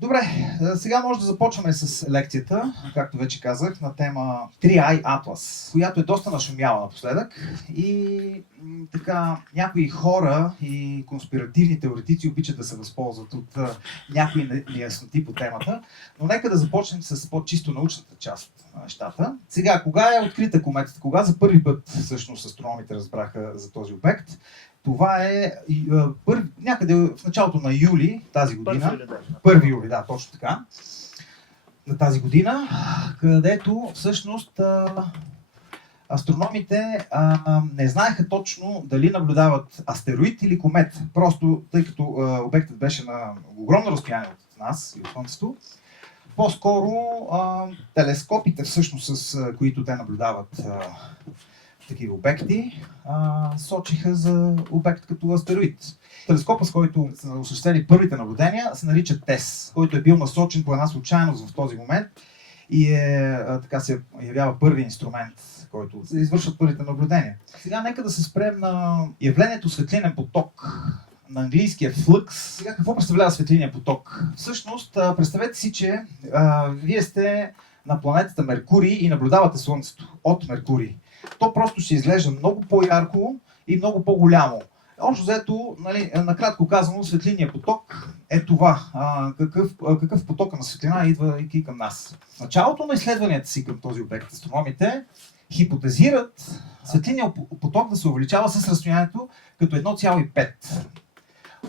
Добре, сега може да започваме с лекцията, както вече казах, на тема 3i Atlas, която е доста нашумяла напоследък и така някои хора и конспиративни теоретици обичат да се възползват от някои неясноти по темата, но нека да започнем с по-чисто научната част на нещата. Сега, кога е открита кометата? Кога за първи път всъщност астрономите разбраха за този обект? Това е някъде в началото на юли тази година. 1 юли, да, точно така. На тази година, където всъщност астрономите не знаеха точно дали наблюдават астероид или комет. Просто тъй като обектът беше на огромно разстояние от нас и от Слънцето, по-скоро телескопите всъщност, с които те наблюдават такива обекти, сочиха за обект като астероид. Телескопът, с който са осъществени първите наблюдения, се нарича ТЕС, който е бил насочен по една случайност в този момент и така се явява първи инструмент, който се извършват първите наблюдения. Сега нека да се спрем на явлението светлинен поток, на английския флъкс. Сега какво представлява светлинния поток? Всъщност, представете си, че вие сте на планетата Меркурий и наблюдавате Слънцето от Меркурий. То просто ще изглежда много по-ярко и много по-голямо. Общо взето, накратко казано, светлинния поток е това. Какъв поток на светлина идва и към нас. В началото на изследванията си към този обект астрономите хипотезират светлинния поток да се увеличава с разстоянието като 1,5.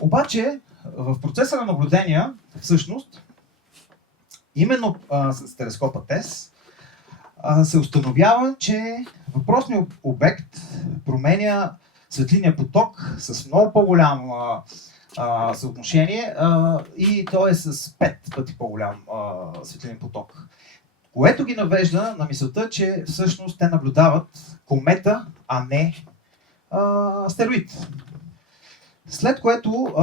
Обаче, в процеса на наблюдения, всъщност, именно с телескопа ТЕС, се установява, че въпросният обект променя светлинния поток с много по-голямо съотношение и то е с 5 пъти по-голям светлинен поток. Което ги навежда на мисълта, че всъщност те наблюдават комета, а не астероид. След което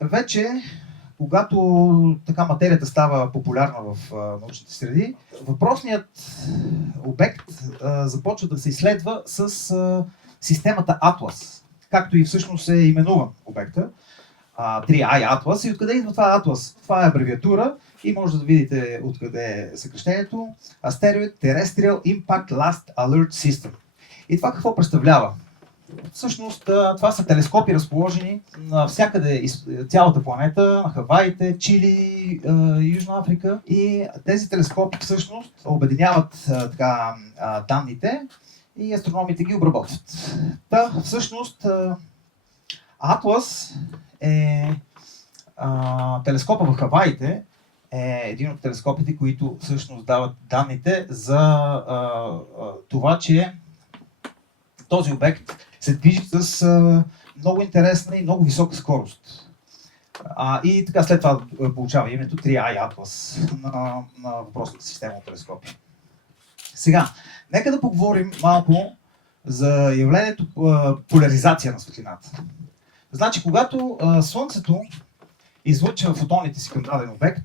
вече, когато така материята става популярна в научните среди, въпросният обект започва да се изследва с системата Atlas, както и всъщност е именуван обекта, 3i Atlas. И откъде идва това Atlas? Това е абревиатура и може да видите откъде е съкръщението. Asteroid Terrestrial Impact Last Alert System. И това какво представлява? Всъщност това са телескопи, разположени навсякъде из цялата планета, на Хаваите, Чили, Южна Африка. И тези телескопи всъщност обединяват данните и астрономите ги обработват. Всъщност Атлас е телескопа в Хаваите, е един от телескопите, които всъщност дават данните за това, че този обект се движи с много интересна и много висока скорост. И така след това получава името 3i Atlas на въпросната система от телескопи. Сега, нека да поговорим малко за явлението поляризация на светлината. Значи, когато Слънцето излъчва фотоните си към даден обект,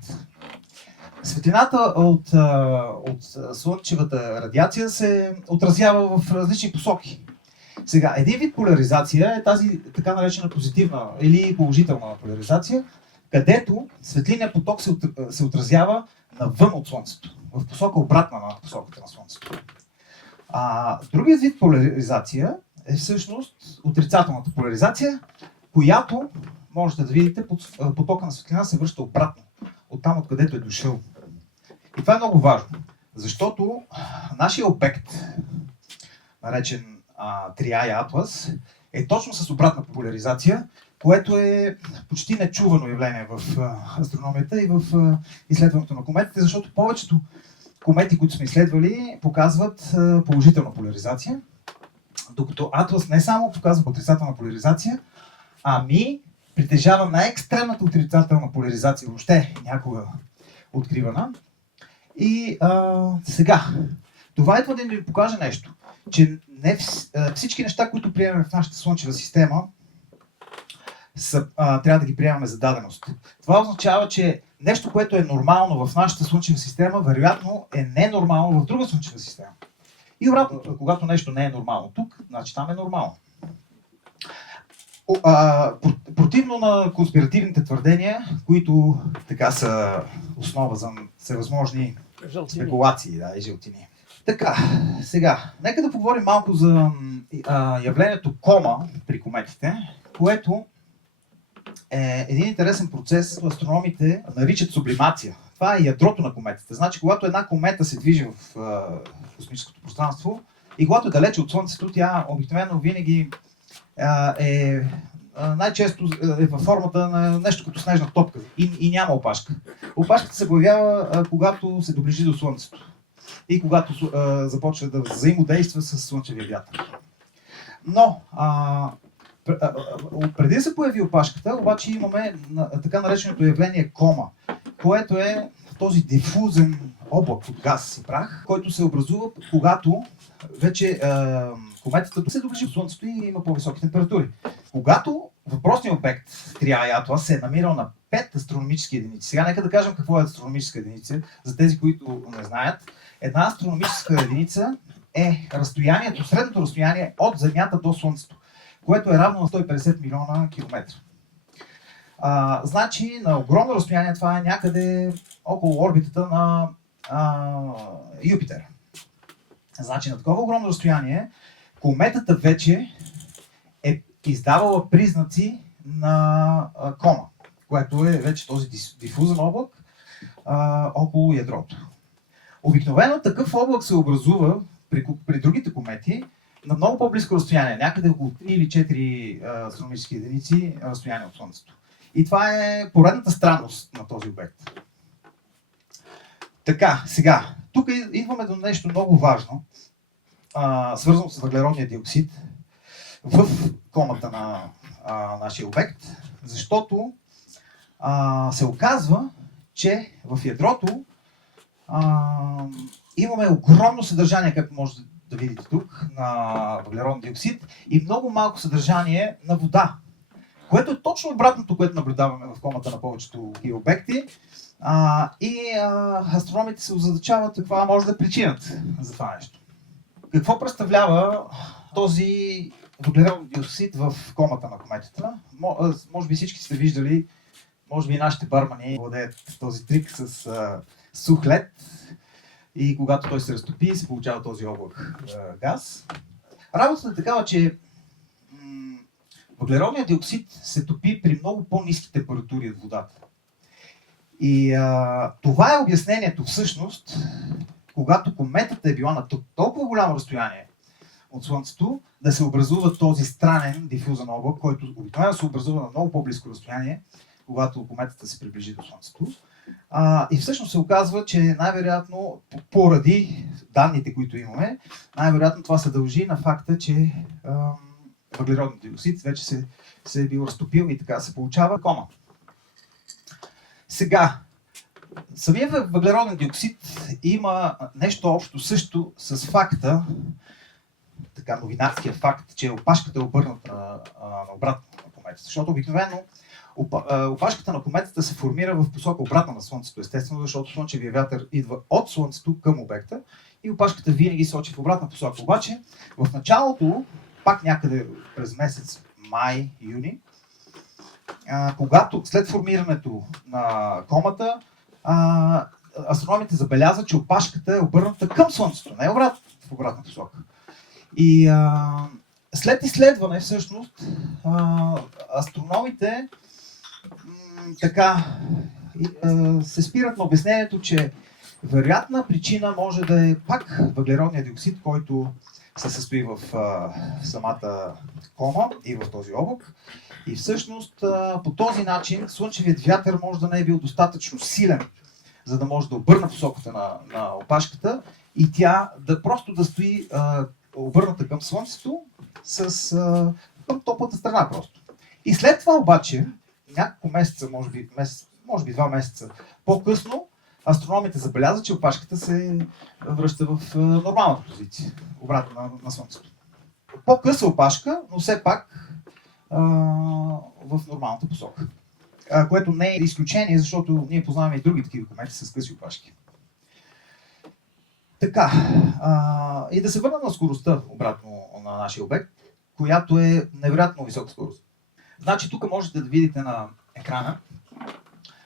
светлината от слънчевата радиация се отразява в различни посоки. Сега, един вид поляризация е тази така наречена позитивна или положителна поляризация, където светлинният поток се отразява навън от Слънцето, в посока обратна на посоката на Слънцето. Другият вид поляризация е всъщност отрицателната поляризация, която можете да видите, потока на светлина се връща обратно, оттам откъдето е дошъл. И това е много важно, защото нашия обект, наречен 3i Atlas, е точно с обратна поляризация, което е почти нечувано явление в астрономията и в изследването на кометите, защото повечето комети, които сме изследвали, показват положителна поляризация, докато Atlas не само показва отрицателна поляризация, ами притежава най-екстремната отрицателна поляризация въобще някога откривана. И сега, това идва да ни покаже нещо, че не всички неща, които приемаме в нашата Слънчева система, трябва да ги приемаме за даденост. Това означава, че нещо, което е нормално в нашата Слънчева система, вероятно е ненормално в друга Слънчева система. И обратно, когато нещо не е нормално тук, значи там е нормално. Противно на конспиративните твърдения, които така са основа за всевъзможни спекулации, да, и жълтини. Така, сега, нека да поговорим малко за явлението кома при кометите, което е един интересен процес, астрономите наричат сублимация. Това е ядрото на кометата. Значи, когато една комета се движи в космическото пространство и когато е далече от Слънцето, тя обикновено винаги най-често е във формата на нещо като снежна топка и няма опашка. Опашката се появява, когато се доближи до Слънцето и когато започва да взаимодейства с слънчевия вятър. Но преди да се появи опашката, обаче имаме така нареченото явление кома, което е този дифузен облак от газ и прах, който се образува, когато вече кометата се доближи до Слънцето и има по-високи температури. Когато въпросният обект Триая Атлас се е намирал на 5 астрономически единици. Сега нека да кажем какво е астрономическа единица, за тези, които не знаят. Една астрономическа единица е разстоянието, средното разстояние от Земята до Слънцето, което е равно на 150 милиона километра. Значи на огромно разстояние това е някъде около орбитата на Юпитер. Значи на такова огромно разстояние кометата вече е издавала признаци на кома, което е вече този дифузен облак около ядрото. Обикновено такъв облак се образува при другите комети на много по-близко разстояние, някъде около 3 или 4 астрономически единици разстояние от Слънцето. И това е поредната странност на този обект. Така, сега, тук идваме до нещо много важно, свързано с въглеродния диоксид в комата на нашия обект, защото се оказва, че в ядрото имаме огромно съдържание, както може да видите тук, на въглероден диоксид и много малко съдържание на вода, което е точно обратното, което наблюдаваме в комата на повечето обекти. Астрономите се озадачават каква може да е причината за това нещо. Какво представлява този въглероден диоксид в комата на кометата? Може би всички сте виждали, може би нашите бармани владеят този трик с сух лед и когато той се разтопи, се получава този облак газ. Работата е такава, че въглеродният диоксид се топи при много по-ниски температури от водата. И това е обяснението всъщност, когато кометата е била на толкова голямо разстояние от Слънцето, да се образува този странен дифузен облак, който обикновено се образува на много по-близко разстояние, когато кометата се приближи до Слънцето. И всъщност се оказва, че най-вероятно, поради данните, които имаме, най-вероятно това се дължи на факта, че въглеродният диоксид вече се е бил разтопил и така се получава кома. Сега, самият въглероден диоксид има нещо общо също с факта, така новинарския факт, че опашката е обърната обратно на кометата. Защото обикновено опашката на кометата се формира в посока обратна на Слънцето, естествено, защото слънчевия вятър идва от Слънцето към обекта и опашката винаги сочи в обратна посока. Обаче, в началото, пак някъде през месец май, юни, когато след формирането на комата, астрономите забелязват, че опашката е обърната към Слънцето, не в обратна посока. И след изследване, всъщност, астрономите се спират на обяснението, че вероятна причина може да е пак въглеродния диоксид, който се състои в самата кома и в този облак. И всъщност по този начин слънчевият вятър може да не е бил достатъчно силен, за да може да обърне посоката на опашката и тя просто да стои обърната към Слънцето към топлата страна просто. И след това обаче, няколко месеца, може би 2 месеца по-късно, астрономите забелязват, че опашката се връща в нормалната позиция, обратно на Слънцето. По-къса опашка, но все пак в нормалната посока. Което не е изключение, защото ние познаваме и други такива комети с къси опашки. Така, и да се върна на скоростта обратно на нашия обект, която е невероятно висока скорост. Значи тук можете да видите на екрана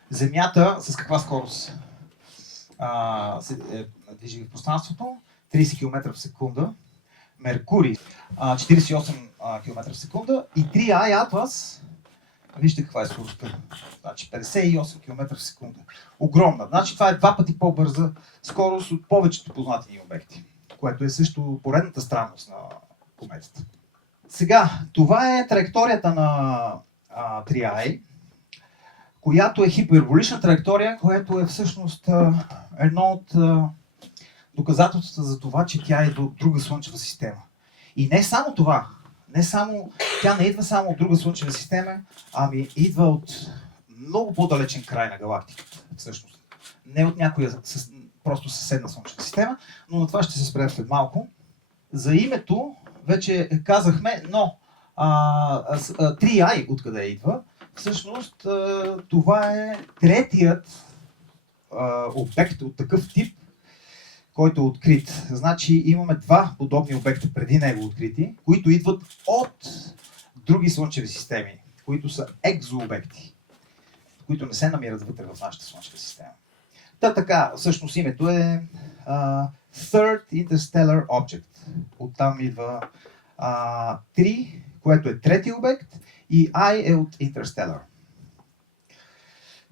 Земята с каква скорост се движи в пространството. 30 км в секунда. Меркурий 48 км в секунда. И 3I Атлас, вижте каква е скоростта. Значи 58 км в секунда. Огромна. Значи това е 2 пъти по-бърза скорост от повечето познати ни обекти, което е също поредната странност на кометата. Сега, това е траекторията на 3I, която е хиперболична траектория, което е всъщност едно от доказателствата за това, че тя е от друга слънчева система. И не само това, тя не идва само от друга слънчева система, ами идва от много по-далечен край на галактиката, всъщност. Не от някоя просто съседна слънчева система, но на това ще се спрем след малко. За името вече казахме, но 3I откъде идва? Всъщност това е третият обект от такъв тип, който е открит. Значи имаме два подобни обекта преди него открити, които идват от други слънчеви системи, които са екзообекти, които не се намират вътре в нашата слънчева система. Така, всъщност името е Third Interstellar Object. Оттам идва 3, което е трети обект, и I е от Interstellar.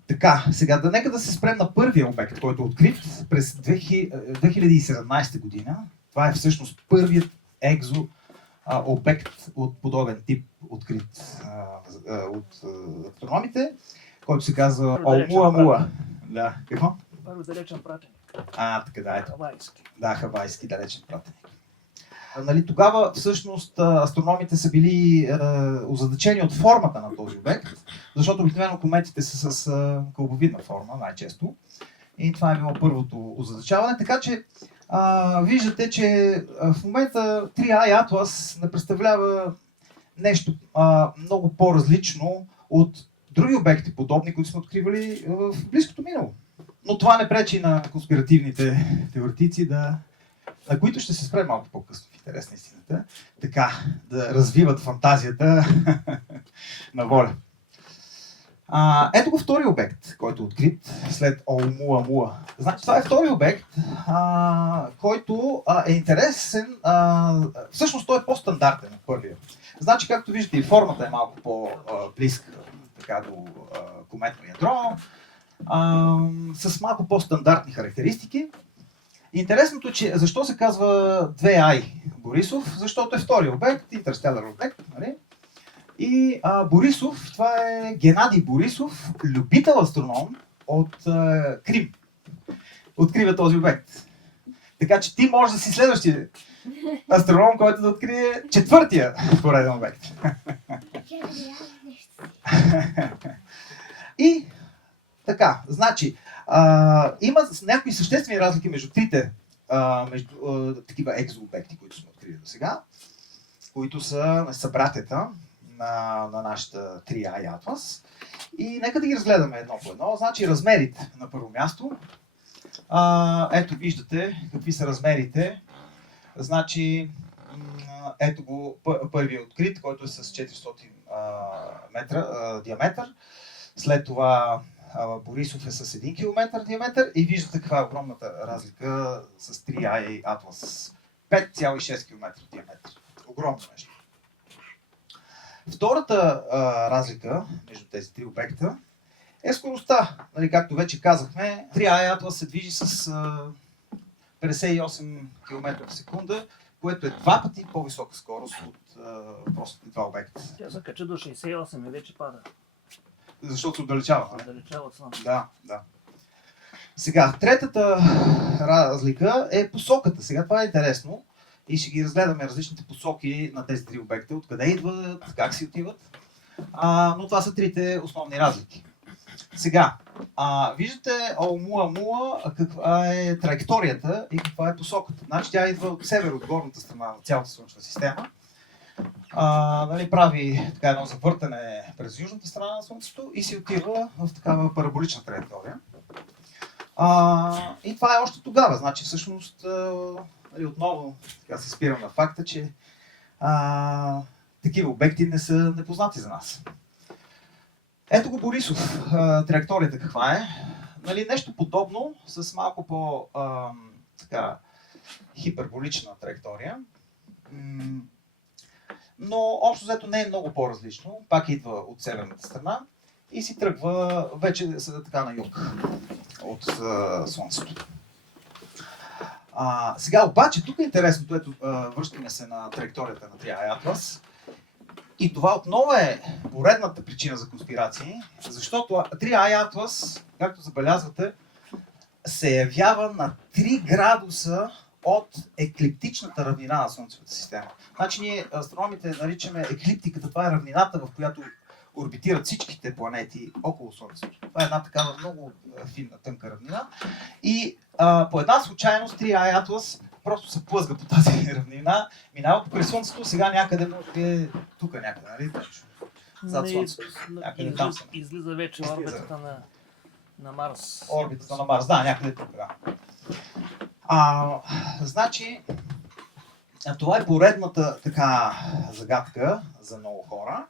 Така, сега нека да се спрем на първия обект, който е открит през 2017 година. Това е всъщност първият екзо обект от подобен тип, открит от астрономите, който се казва Оумуамуа. Да, какво? Първо далечен пратеник. Така да, ето. Хавайски. Да, хавайски далечен пратеник. Нали, тогава всъщност астрономите са били озадачени от формата на този обект, защото обикновено кометите са с кълбовидна форма най-често. И това е било първото озадачаване. Така че виждате, че в момента 3I Атлас не представлява нещо много по-различно от други обекти подобни, които сме откривали в близкото минало. Но това не пречи на конспиративните теоретици на които ще се спре малко по-късно в интерес на истината, така да развиват фантазията на воля. Ето го втори обект, който е открит след Оумуамуа. Значи това е втори обект, който е интересен, всъщност той е по-стандартен от първия. Значи, както виждате, и формата е малко по-близка до кометно ядро, с малко по-стандартни характеристики. Интересното е, че защо се казва 2I Борисов? Защото е втори обект, интерстелар обект, нали? И Борисов, това е Геннадий Борисов, любител астроном от Крим. Открива този обект. Така че ти можеш да си следващия астроном, който да открие четвъртия пореден обект. И така, значи, има някои съществени разлики между трите такива екзообекти, които сме открили до сега, които са събратята на нашата 3I Атлас. И нека да ги разгледаме едно по едно. Значи размерите на първо място. Ето виждате какви са размерите. Значи, ето го първият открит, който е с 400 метра диаметър. След това Борисов е с 1 км диаметър и виждате каква е огромната разлика с 3I Атлас. 5,6 км диаметър. Огромно нещо. Втората разлика между тези три обекта е скоростта. Нали, както вече казахме, 3I Атлас се движи с 58 км в секунда, което е два пъти по-висока скорост от простите два обекта. Тя се качи до 68 и вече пада. Защото се отдалечава. Отдалечава от Слънцето. Да. Сега, третата разлика е посоката. Сега това е интересно и ще ги разгледаме различните посоки на тези три обекта, откъде идват, как си отиват. Но това са трите основни разлики. Сега, виждате Оумуамуа каква е траекторията и каква е посоката. Значи тя идва от север, от горната страна на цялата Слънчева система. Нали, прави така едно завъртане през южната страна на Слънцето и си отива в такава параболична траектория. И това е още тогава. Значи всъщност нали, отново така се спирам на факта, че такива обекти не са непознати за нас. Ето го Борисов, траекторията каква е. Нали, нещо подобно, с малко така, хиперболична траектория. Но общо взето не е много по-различно. Пак идва от северната страна и си тръгва вече така на юг от Слънцето. Сега обаче, тук е интересното, ето връщаме се на траекторията на Triae Atlas. И това отново е поредната причина за конспирации, защото Triae Atlas, както забелязвате, се явява на 3 градуса от еклиптичната равнина на Слънчевата система. Значи ние астрономите наричаме еклиптиката, това е равнината, в която орбитират всичките планети около Слънцето. Това е една такава много финна, тънка равнина. И по една случайност Triae Atlas просто се плъзга по тази равнина, минава покрай Слънцето, сега някъде е тук някъде, нали? Зад Слънцето. Някъде там са. Излиза вече орбитата на Марс. Орбитата на Марс, да, някъде тук, да. Значи, това е поредната така загадка за много хора.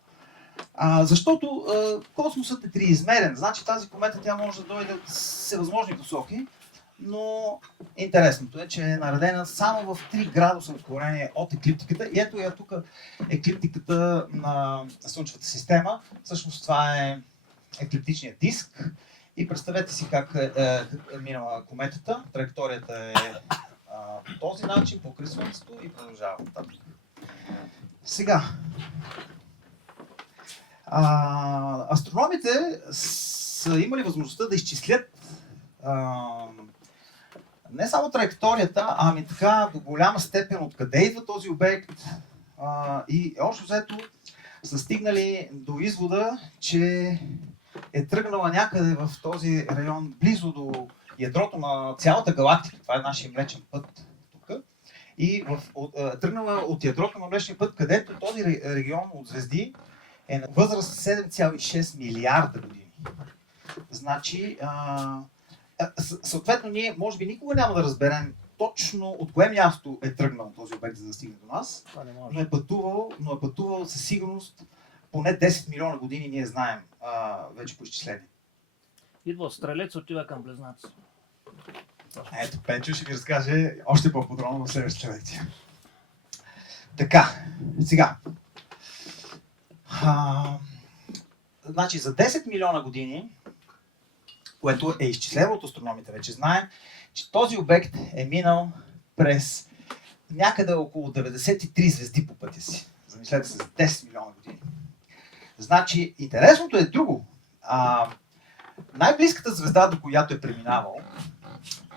Защото космосът е триизмерен. Значи тази комета тя може да дойде от всевъзможни посоки, но интересното е, че е наредена само в 3 градуса отклонение от еклиптиката. И ето я тук еклиптиката на Слънчевата система. Всъщност това е еклиптичният диск. И представете си как е минала кометата. Траекторията е по този начин, покрай Слънцето и продължава нататък. Сега, астрономите са имали възможността да изчислят не само траекторията, ами така до голяма степен откъде идва този обект и общо взето са стигнали до извода, че е тръгнала някъде в този район, близо до ядрото на цялата галактика. Това е нашия Млечен път тук. И тръгнала от ядрото на Млечния път, където този регион от звезди е на възраст 7,6 милиарда години. Значи, съответно, ние може би никога няма да разберем точно от кое място е тръгнал този обект, за да стигне до нас, но е пътувал със сигурност поне 10 милиона години, ние знаем вече по изчисление. Идва от Стрелец, отива към Близнаци. Ето, Пенчо ще ви разкаже още по-подробно в следващата лекция. Така, сега. Значи за 10 милиона години, което е изчислено от астрономите, вече знаем, че този обект е минал през някъде около 93 звезди по пътя си. Замислете се, за 10 милиона години. Значи, интересното е друго. Най-близката звезда, до която е преминавал,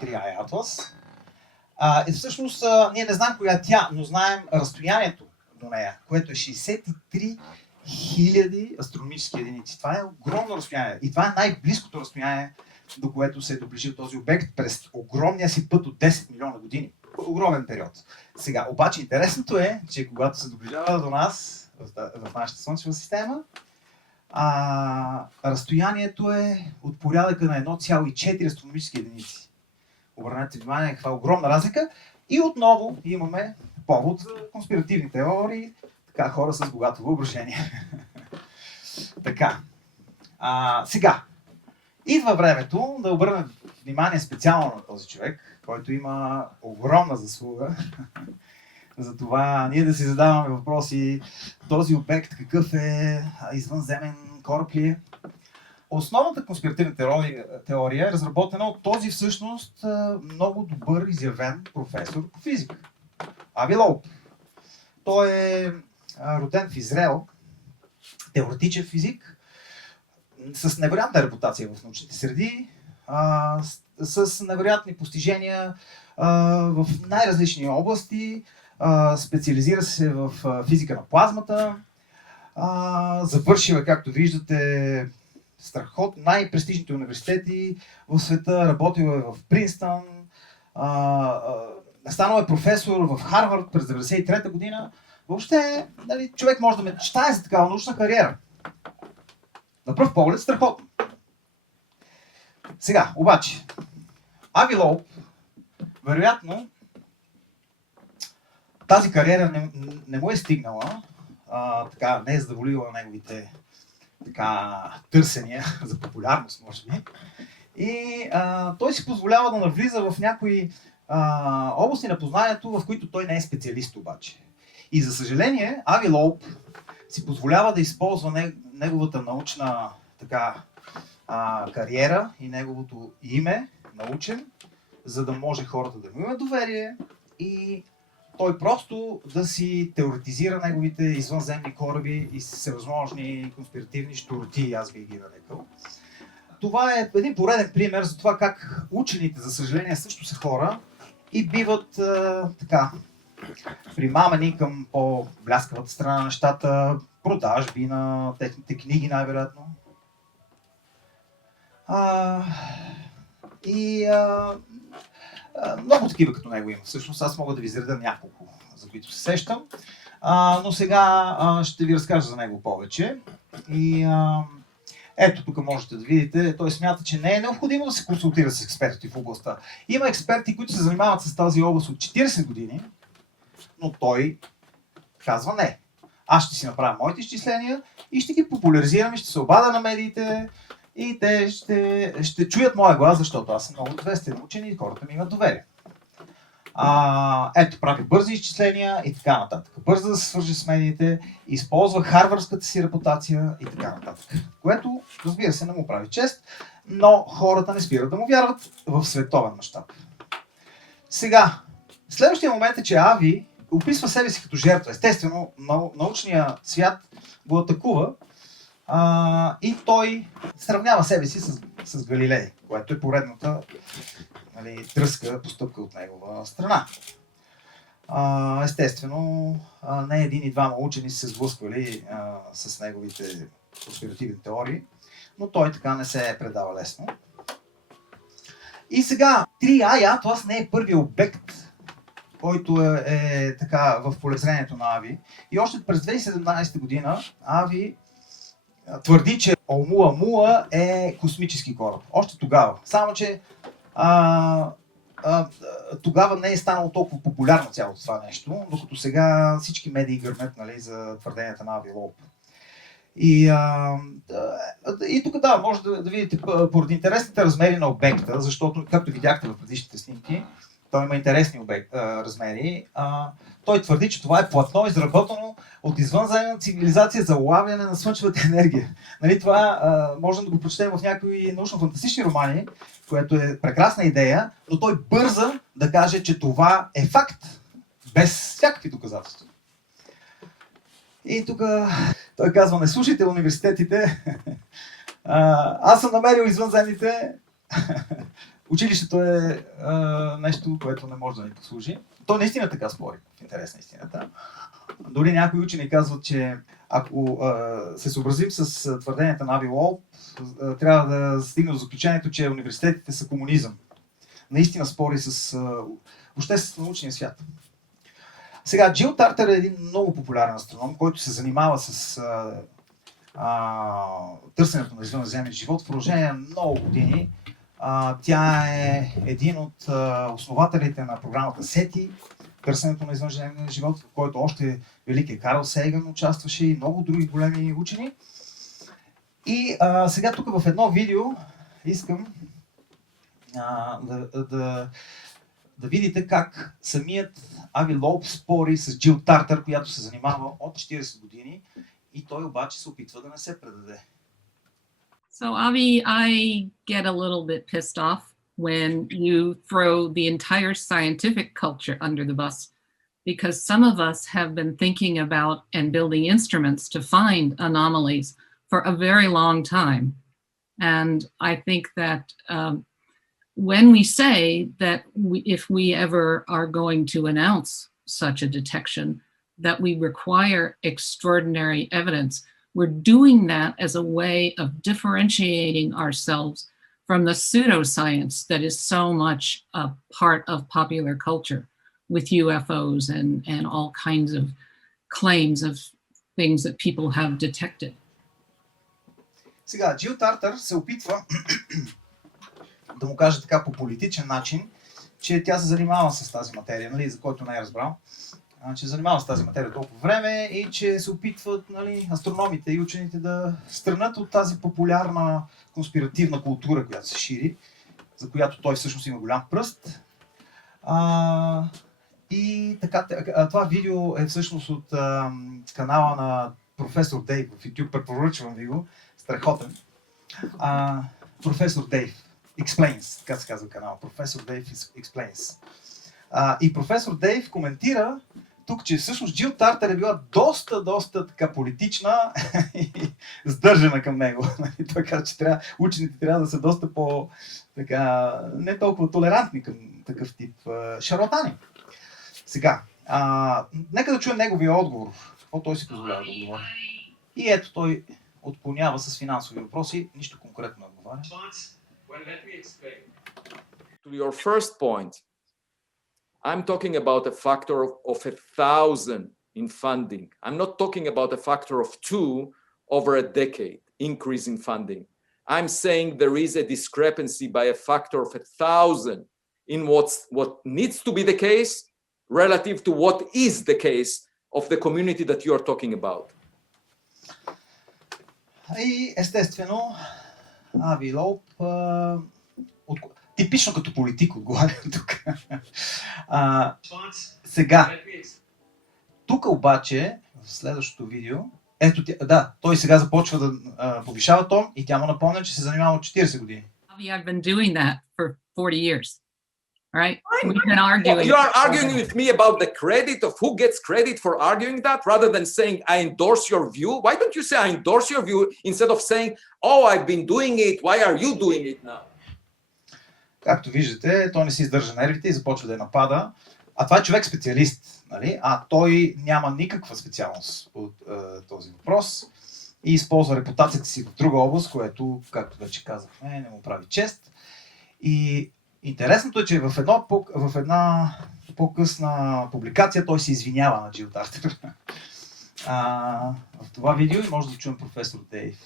Triae Atlas, всъщност ние не знаем коя е тя, но знаем разстоянието до нея, което е 63 000 астрономически единици. Това е огромно разстояние. И това е най-близкото разстояние, до което се е доближил този обект през огромния си път от 10 милиона години. Огромен период. Сега, обаче интересното е, че когато се доближава до нас, в нашата Слънчева система, разстоянието е от порядъка на 1,4 астрономически единици. Обърнете внимание каква огромна разлика. И отново имаме повод за конспиративни теории, така хора с богато въображение. Така. Сега. Идва времето да обърнем внимание специално на този човек, който има огромна заслуга. За това ние да си задаваме въпроси, този обект какъв е, извънземен кораб ли е. Основната конспиративна теория е разработена от този всъщност много добър изявен професор по физика. Ави Лоуп. Той е роден в Израел, теоретичен физик, с невероятна репутация в научните среди, с невероятни постижения в най-различни области, специализира се в физика на плазмата, завършил е, както виждате, страхотно най-престижните университети в света, работил е в Принстън, станал е професор в Харвард през 1993 година. Въобще, нали, човек може да мечтае за такава научна кариера. На пръв поглед страхотно. Сега, обаче, Ави Лоуп, вероятно, тази кариера не му е стигнала, така, не е задоволила неговите така търсения за популярност, може би. И той си позволява да навлиза в някои области на познанието, в които той не е специалист обаче. И за съжаление, Ави Лоуп си позволява да използва неговата научна кариера и неговото име, научен, за да може хората да му имат доверие и той просто да си теоретизира неговите извънземни кораби и всевъзможни конспиративни щуротии, аз би ги нарекал. Това е един пореден пример за това как учените, за съжаление, също са хора и биват примамени към по-бляскавата страна на нещата, продажби на техните книги най-вероятно. Много такива като него има. Всъщност аз мога да ви изредя няколко, за които се сещам. Но сега ще ви разкажа за него повече. И ето тук можете да видите, той смята, че не е необходимо да се консултира с експерти в областта. Има експерти, които се занимават с тази област от 40 години, но той казва не. Аз ще си направя моите изчисления и ще ги популяризирам и ще се обадя на медиите и те ще чуят моя глас, защото аз съм много известен учен и хората ми имат доверие. Ето, прави бързи изчисления и така нататък. Бърза да се свържи с медиите, използва харвардската си репутация и така нататък. Което, разбира се, не му прави чест, но хората не спират да му вярват в световен мащаб. Сега, следващия момент е, че Ави описва себе си като жертва. Естествено, научният свят го атакува и той сравнява себе си с Галилей, което е поредната тръска постъпка от негова страна. Естествено, не един и двама учени са се сблъсквали с неговите конспиративни теории, но той така не се предава лесно. И сега, 3 това не е първият обект, който е така в полезрението на Ави. И още през 2017 година Ави твърди, че Оумуамуа е космически кораб. Още тогава. Само, че тогава не е станало толкова популярно цялото това нещо, докато сега всички медии гърмят, нали, за твърденията на Ави Лоуп. И тук може да видите поради интересните размери на обекта, защото, както видяхте в предишните снимки, той има интересни размери. Той твърди, че това е платно, изработено от извънземна цивилизация за улавяне на слънчевата енергия. Нали, това можем да го прочетем в някои научно-фантастични романи, което е прекрасна идея, но той бърза да каже, че това е факт, без всякакви доказателства. И тук той казва, не слушайте университетите, аз съм намерил извънземните. Училището е нещо, което не може да ни послужи. Той наистина така спори, в интерес на истината. Дори някои учени казват, че ако се съобразим с твърденията на Ави Лоуп, трябва да стигне до заключението, че университетите са комунизъм. Наистина спори въобще с научния свят. Сега, Джил Тартър е един много популярен астроном, който се занимава с търсенето на извънземен живот в продължение на много години. Тя е един от основателите на програмата SETI, търсенето на извънземен живот, в който още великият Карл Сейган участваше и много други големи учени. И сега тук в едно видео искам да видите как самият Ави Лоуп спори с Джил Тартър, която се занимава от 40 години и той обаче се опитва да не се предаде. So Avi, I get a little bit pissed off when you throw the entire scientific culture under the bus, because some of us have been thinking about and building instruments to find anomalies for a very long time. And I think that when we say that if we ever are going to announce such a detection, that we require extraordinary evidence, we're doing that as a way of differentiating ourselves from the pseudoscience that is so much a part of popular culture with UFOs and all kinds of claims of things that people have detected. Сега, Джил Тартър се опитва да му каже така по политичен начин, че тя се занимава с тази материя, нали, за който не е разбрал. че занимава с тази материя толкова време и че се опитват, нали, астрономите и учените да странат от тази популярна конспиративна култура, която се шири, за която той всъщност има голям пръст. И така, това видео е всъщност от канала на професор Дейв в YouTube, препоръчвам ви го, страхотен. Професор Дейв Explains, така се казва канал, професор Дейв Explains. И професор Дейв коментира тук, че всъщност Джил Тартер е била доста така политична и сдържана към него. Той каза, че учените трябва да са доста така, не толкова толерантни към такъв тип шарлатани. Сега, нека да чуем неговия отговор. Какво той си позволява да отговори? И ето той отклонява с финансови въпроси, нищо конкретно не отговаря. To your first point, I'm talking about a factor of 1,000 in funding. I'm not talking about a factor of 2 over a decade increase in funding. I'm saying there is a discrepancy by a factor of 1,000 in what needs to be the case relative to what is the case of the community that you are talking about. И естествено, Ави Лоуп типично като политик отговаря тук. Сега, тук обаче, в следващото видео, ето, той сега започва да повишава тон и тя му напомня, че се занимава от 40 години. I've been doing that for 40 years. All right? We've been arguing. You are arguing with me about the credit of who gets credit for arguing that rather than saying I endorse your view. Why don't you say I endorse your view instead of saying, oh, I've been doing it. Why are you doing it now? Както виждате, той не си издържа нервите и започва да я напада. А това е човек специалист, нали? А той няма никаква специалност по този въпрос и използва репутацията си в друга област, което, както вече казахме, не му прави чест. И интересното е, че в една по-късна публикация той се извинява на Джил Тартер. В това видео може да чуем професор Дейв.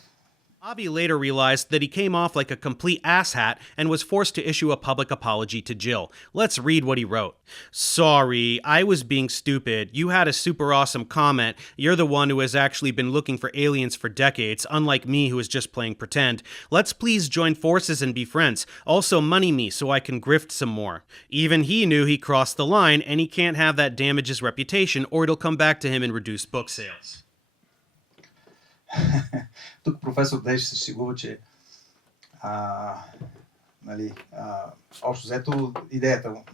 Avi later realized that he came off like a complete asshat and was forced to issue a public apology to Jill. Let's read what he wrote. Sorry, I was being stupid. You had a super awesome comment. You're the one who has actually been looking for aliens for decades, unlike me who is just playing pretend. Let's please join forces and be friends. Also money me so I can grift some more. Even he knew he crossed the line and he can't have that damage his reputation or it'll come back to him and reduce book sales. Тук професор Дейв се шегува, че общо взето идеята му.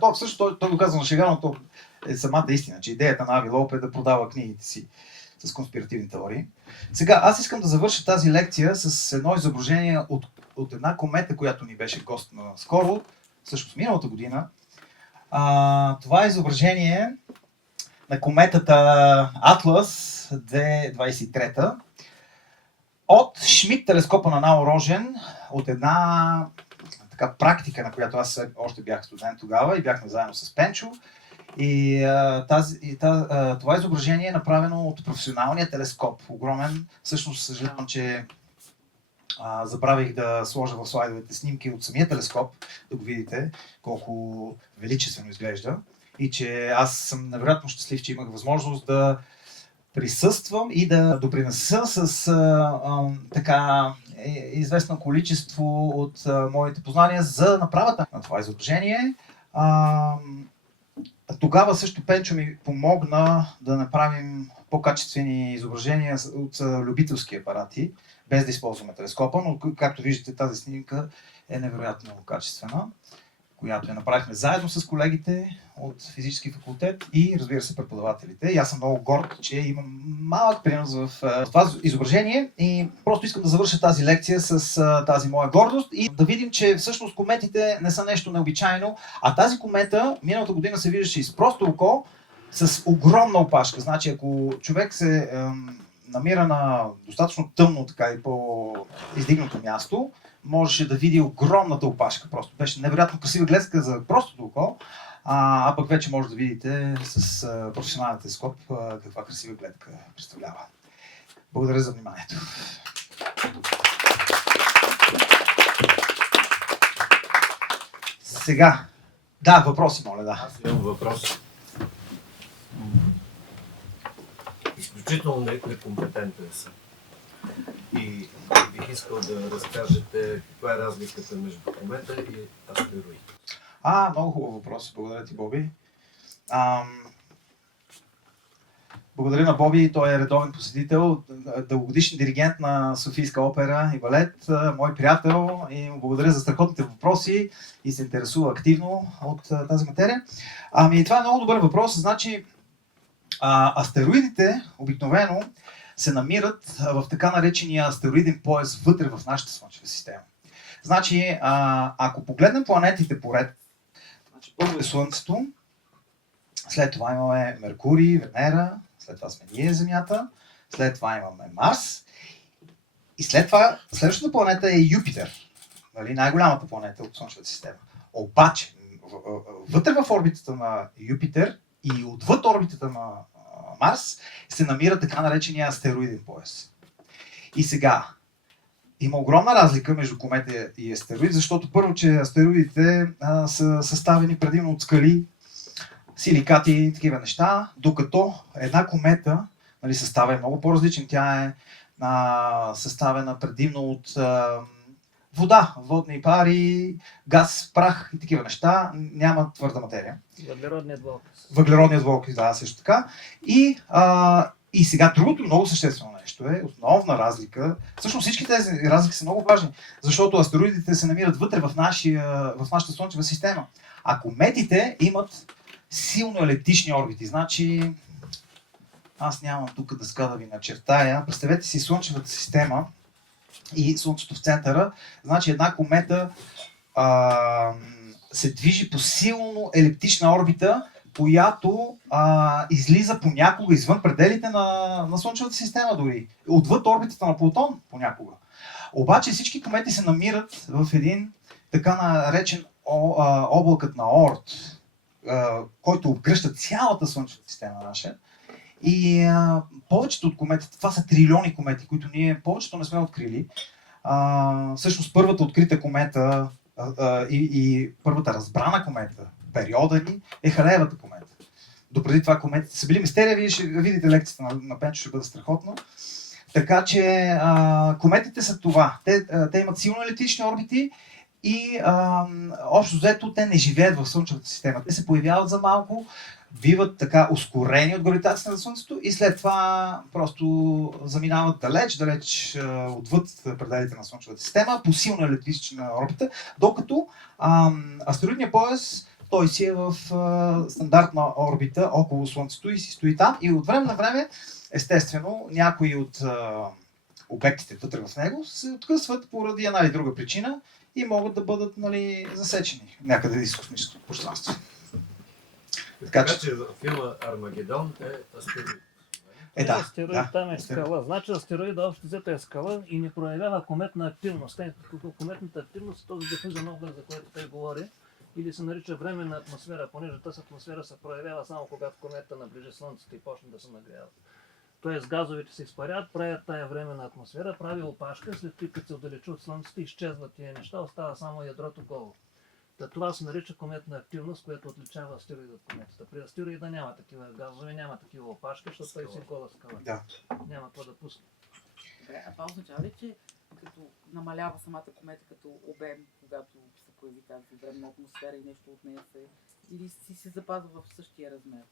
То всъщност той го казва на шега, но то е самата истина, че идеята на Ави Лоуп е да продава книгите си с конспиративни теории. Сега, аз искам да завърша тази лекция с едно изображение от една комета, която ни беше гост скоро, всъщност миналата година. Това е изображение на кометата Атлас 2023 от Шмидт телескопа на Нау Рожен, от една така практика, на която аз още бях студент тогава и бяхме заедно с Пенчо. И това изображение е направено от професионалния телескоп. Огромен. Всъщност съжалявам, че забравих да сложа в слайдовете снимки от самия телескоп, да го видите колко величествено изглежда. И че аз съм невероятно щастлив, че имах възможност да присъствам и да допринеса с така известно количество от моите познания за направата на това изображение. Тогава също Пенчо ми помогна да направим по-качествени изображения от любителски апарати, без да използваме телескопа, но както виждате тази снимка е невероятно качествена, която я направихме заедно с колегите от физически факултет и, разбира се, преподавателите. И аз съм много горд, че имам малък принос в това изображение и просто искам да завърша тази лекция с тази моя гордост и да видим, че всъщност кометите не са нещо необичайно, а тази комета миналата година се виждаше из просто око с огромна опашка. Значи, ако човек се намира на достатъчно тъмно така и по-издигнато място, можеше да види огромната опашка. Просто беше невероятно красива гледка за простото око, а пък вече може да видите с професионален телескоп каква красива гледка представлява. Благодаря за вниманието. Сега, да, въпроси, моля, да. Аз имам въпрос. изключително некомпетентен съм. И бих искал да разкажете каква е разликата между комета и астероид. Много хубав въпрос. Благодаря ти, Боби. Благодаря на Боби, той е редовен посетител, дългогодишен диригент на Софийска опера и балет, мой приятел, и му благодаря за страхотните въпроси и се интересува активно от тази материя. Това е много добър въпрос. Значи, астероидите обикновено се намират в така наречения астероиден пояс вътре в нашата Слънчева система. Значи, ако погледнем планетите поред, значи, първо е Слънцето, след това имаме Меркурий, Венера, след това сме ние, Земята, след това имаме Марс и след това следващата планета е Юпитер, нали, най-голямата планета от Слънчевата система. Обаче, вътре в орбитата на Юпитер и отвъд орбитата на Марс се намира така наречения астероиден пояс. И сега, има огромна разлика между комета и астероид, защото първо, че астероидите са съставени предимно от скали, силикати и такива неща, докато една комета, нали, състава е много по-различен. Тя е съставена предимно от вода, водни пари, газ, прах и такива неща. Няма твърда материя. Въглеродният двуокис. Въглеродният двуокис, да, също така. И сега другото много съществено нещо е, основна разлика. Всъщност всички тези разлики са много важни, защото астероидите се намират вътре в нашата Слънчева система, а кометите имат силно елиптични орбити. Значи, аз нямам тук дъска да ви начертая. Представете си Слънчевата система и Слънцето в центъра. Значи една комета се движи по силно елиптична орбита, която излиза понякога извън пределите на Слънчевата система дори. Отвъд орбитата на Плутон понякога. Обаче всички комети се намират в един така наречен облакът на Оорт, който обгръща цялата Слънчева система наша. И повечето от кометите, това са трилиони комети, които ние повечето не сме открили. Всъщност първата открита комета и първата разбрана комета, периода ни, е Халеевата комета. Допреди това кометите са били мистерия, вие ще видите лекцията на Пенчо, ще бъде страхотно. Така че кометите са това. Те имат силно елиптични орбити и общо взето те не живеят в Слънчевата система. Те се появяват за малко, биват така ускорени от гравитацията на Слънцето и след това просто заминават далеч отвъд пределите на Слънчевата система по силно елиптична орбита, докато астероидният пояс той си е в стандартна орбита около Слънцето и си стои там и от време на време, естествено, някои от обектите вътре в него се откъсват поради една или друга причина и могат да бъдат, нали, засечени някъде из космическото пространство. Така че филма Армагедон е астероид. Астероид там е скала. Значи астероида общо взето е скала и не проявява кометна активност. Кометната активност е този дифузен облак, за който той говори, или се нарича временна атмосфера, понеже тази атмосфера се проявява само когато кометата наближи Слънцето и почне да се нагрява. Тоест газовете се изпарят, правят тая временна атмосфера, прави опашка, след като се отдалечи от Слънцето, изчезват тия неща, остава само ядрото голо. Това се нарича кометна активност, която отличава астероида от кометата. При астероида няма такива газове, няма такива опашки, защото той си е гола скала. Да. Няма какво да пусне. Добре, а това означава ли, че като намалява самата комета като обем, когато се появи тази временна атмосфера и нещо от нея или си се запазва в същия размер?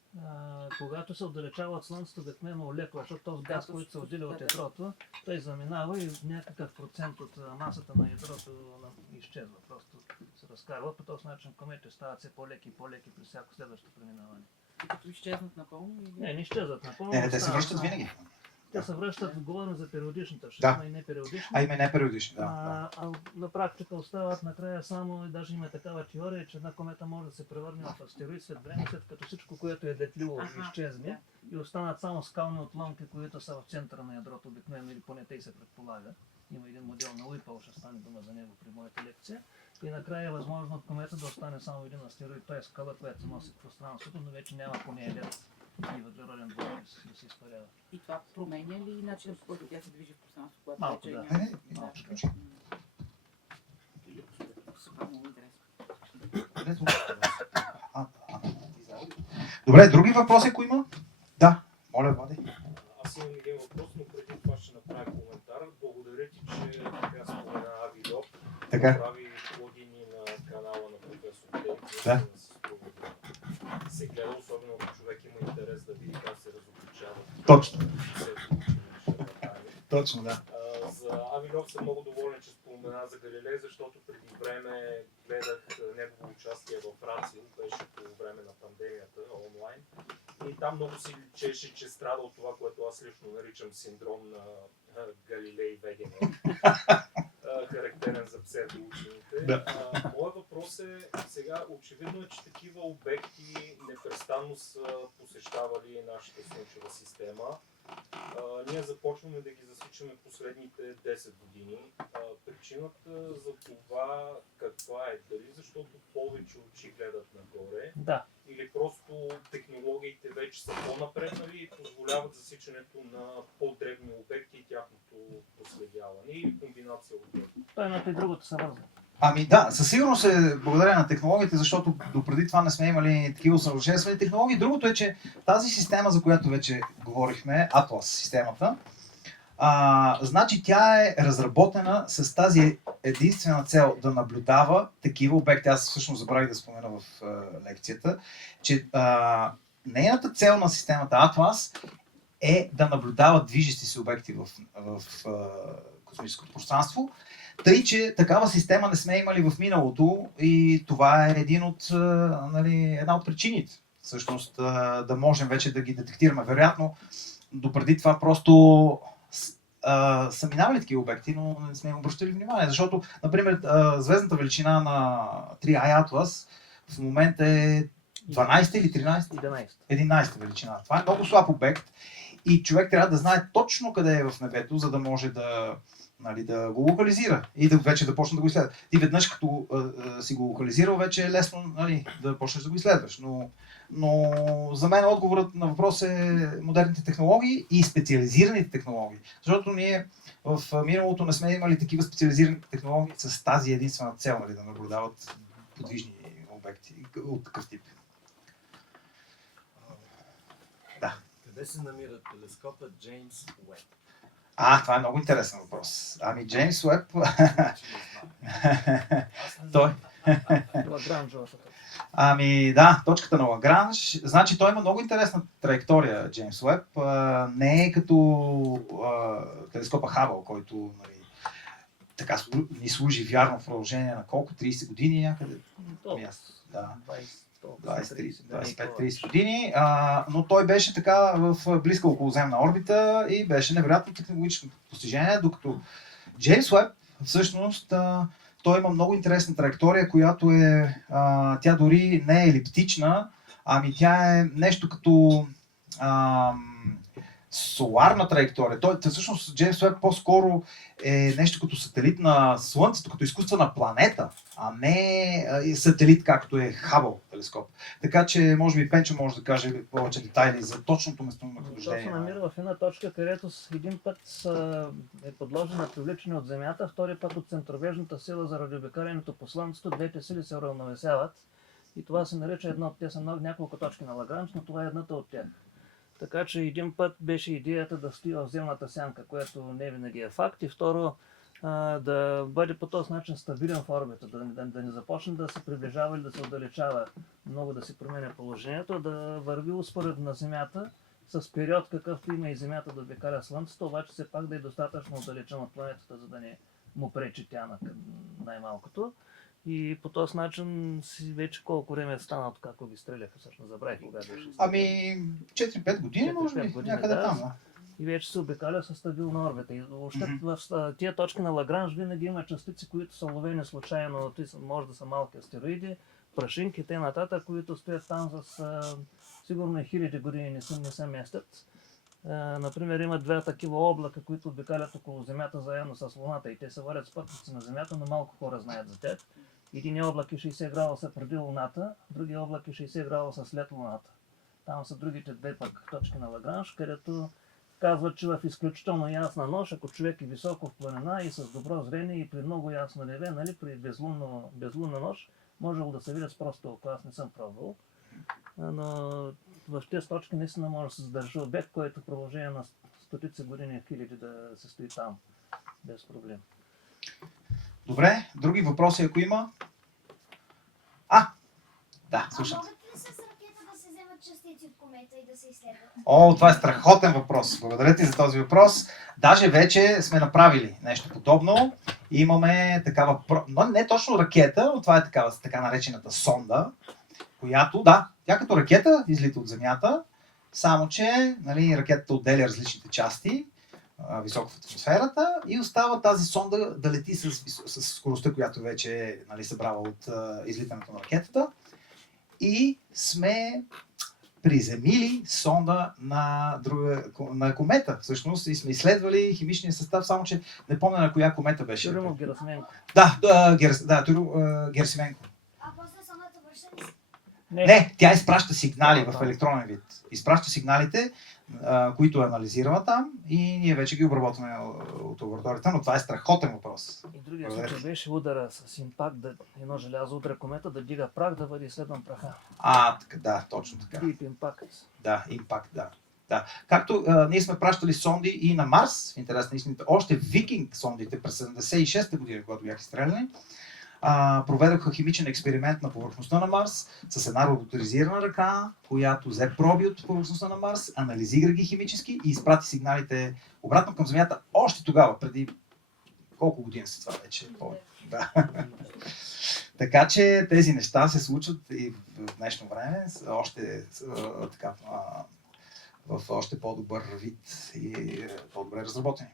Когато се отдалечава от Слънцето, обикновено леко, защото този газ, който се отделя от ядрото, той заминава и някакъв процент от масата на ядрото изчезва. Просто се разкарва. По този начин кометите стават все по-леки и по-леки при всяко следващо преминаване. И като изчезнат напълно? Или... Не изчезват напълно. Не, те се връщат винаги. Те се връщат, говорим за периодичната, защото и непериодична. Има и непериодични, да. А на практика остават накрая само, и даже има такава теория, че една комета може да се превърне в астероид след време, след като всичко, което е летливо, изчезне и останат само скални отломки, които са в центъра на ядрото обикновено, или поне те се предполага. Има един модел на Уипъл, ще стане дума за него при моята лекция. И накрая е възможно от комета да остане само един астероид, т.е. скала, която се носи в пространството, но вече няма по нея лед и въглероден двуокис да се изпарява. И това променя ли начинът, по който тя се движи в пространството, когато Малко, вече да. няма? Малко, Супер, много интересно. Добре, други въпроси, ако има? Да, моля, Влади. Аз имам Да. Се гледа, особено ако човек има интерес да види как се разобличават. Точно. Шарлатани. Точно, да. За Ави Лох съм много доволен, че спомена за Галилей, защото преди време гледах негово участие в Рацио, беше по време на пандемията онлайн. И там много си личеше, че страда от това, което аз лично наричам синдром на Галилей Вегенер. Характерен за псевдоучените. Да. Моят въпрос е, сега очевидно е, че такива обекти непрестанно са посещавали нашата Слънчева система. Ние започваме да ги засичаме последните 10 години. Причината за това каква е? Дали защото повече очи гледат нагоре? Да. Или просто технологиите вече са по-напреднали и позволяват засичането на по-дребни обекти и тяхното проследяване? Или комбинация от това? Той едното и другото са вързани. Ами да, със сигурност е благодарение на технологиите, защото допреди това не сме имали такива усъвършенствани технологии. Другото е, че тази система, за която вече говорихме, Atlas системата, значи тя е разработена с тази единствена цел да наблюдава такива обекти. Аз всъщност забравих да спомена в лекцията, че нейната цел на системата Atlas е да наблюдава движещи се обекти в космическото пространство. Тъй, че такава система не сме имали в миналото и това е една от причините. Всъщност да можем вече да ги детектираме. Вероятно, допреди това просто са минавали такива обекти, но не сме им обръщали внимание. Защото, например, звездната величина на 3i Atlas в момента е 12 или 13? 11 величина. Това е много слаб обект и човек трябва да знае точно къде е в небето, за да може да го локализира и вече да почне да го изследва. Ти веднъж като си го локализирал, вече е лесно да почнеш да го изследваш. Но за мен отговорът на въпрос е модерните технологии и специализираните технологии. Защото ние в миналото не сме имали такива специализирани технологии с тази единствена цел, да наблюдават подвижни обекти от такъв тип. Да. Къде се намира телескопът Джеймс Уеб? Това е много интересен въпрос. Ами Джеймс Уеб... Той... Ами да, точката на Лагранж. Значи той има много интересна траектория, Джеймс Уеб. Не е като телескопа Хабъл, който така ни служи вярно в продължение на колко? 30 години някъде? Да. 25-30 години, но той беше така в близка околоземна орбита и беше невероятно технологично постижение, докато Джеймс Уеб всъщност той има много интересна траектория, която тя дори не е елиптична, ами тя е нещо като соларна траектория. Всъщност Джеймс Уеб по-скоро е нещо като сателит на Слънцето, като изкуствена планета, а не сателит, както е Хабъл телескоп. Така че, може би Пенчо може да каже повече детайли за точното местонахождение. Това се намира в една точка, където един път е подложен на привличане от Земята, втори път от центробежната сила заради обикалянето по Слънцето. Двете сили се уравновесяват и това се нарича те са няколко точки на Лагранж, но това е едната от тях. Така че един път беше идеята да стои в земната сянка, което не винаги е факт. И второ, да бъде по този начин стабилен в орбита, да не започне да се приближава или да се отдалечава много, да се променя положението, да върви успоредно на Земята с период, какъвто има и Земята да обикаля Слънцето, обаче все пак да е достатъчно отдалечен от планетата, за да не му пречи тя най-малкото. И по този начин вече колко време е станало, kako ги стреляха, всъщност забравих кога беше. Ами 4-5 години, може би, някъде там. Да. И вече се обикаля със стабилна орбита. И въобще в тия точки на Лагранж винаги има частици, които са ловени случайно, може да са малки астероиди, прашинки, т.н., които стоят там с сигурно хиляди години не се местят. Например, има две такива облака, които обикалят около Земята заедно с Луната и те се варят спътници на Земята, но малко хора знаят за тях. Един облак е 60 градуса преди Луната, другия облак е 60 градуса след Луната. Там са другите две пък точки на Лагранж, където казват, че в изключително ясна нощ, ако човек е високо в планина и с добро зрение и при много ясно небе, при безлунна нощ, можело да се видят с просто око. Аз не съм пробвал. Но в тези точки наистина може да се задържи обект, който в продължение на стотици години, хиляди да се стои там без проблем. Добре, други въпроси ако има? Да, слушам. Могат ли с ракета да се вземат частици от комета и да се изследват? О, това е страхотен въпрос. Благодаря ти за този въпрос. Даже вече сме направили нещо подобно. Имаме такава, но не точно ракета, но това е такава, така наречената сонда, която, да, тя като ракета излита от Земята, само че нали, ракетата отделя различните части високо в атмосферата и остава тази сонда да лети с скоростта, която вече е нали, събрала от излитането на ракетата. И сме приземили сонда на комета, всъщност, и сме изследвали химичния състав, само че не помня на коя комета беше. Тюрюмов Герасименко. Герасименко. А после сондата връща ли се? Не, тя изпраща сигнали в електронен вид. Изпраща сигналите, които анализирала там и ние вече ги обработваме от лабораторията, но това е страхотен въпрос. И другия случай беше удара с импакт, едно желязо удара комета, да дига прах, да бъде изследван праха. Така, да, точно така. Deep Impact. Да, импакт, да. Както ние сме пращали сонди и на Марс, в интерес на истината, още Викинг сондите през 76-та година, когато бяха изстреляни, проведоха химичен експеримент на повърхността на Марс с една роботизирана ръка, която взе проби от повърхността на Марс, анализира ги химически и изпрати сигналите обратно към Земята още тогава, преди колко години са това вече? Да. Така че тези неща се случват и в днешно време, още така, в още по-добър вид и по-добре разработени.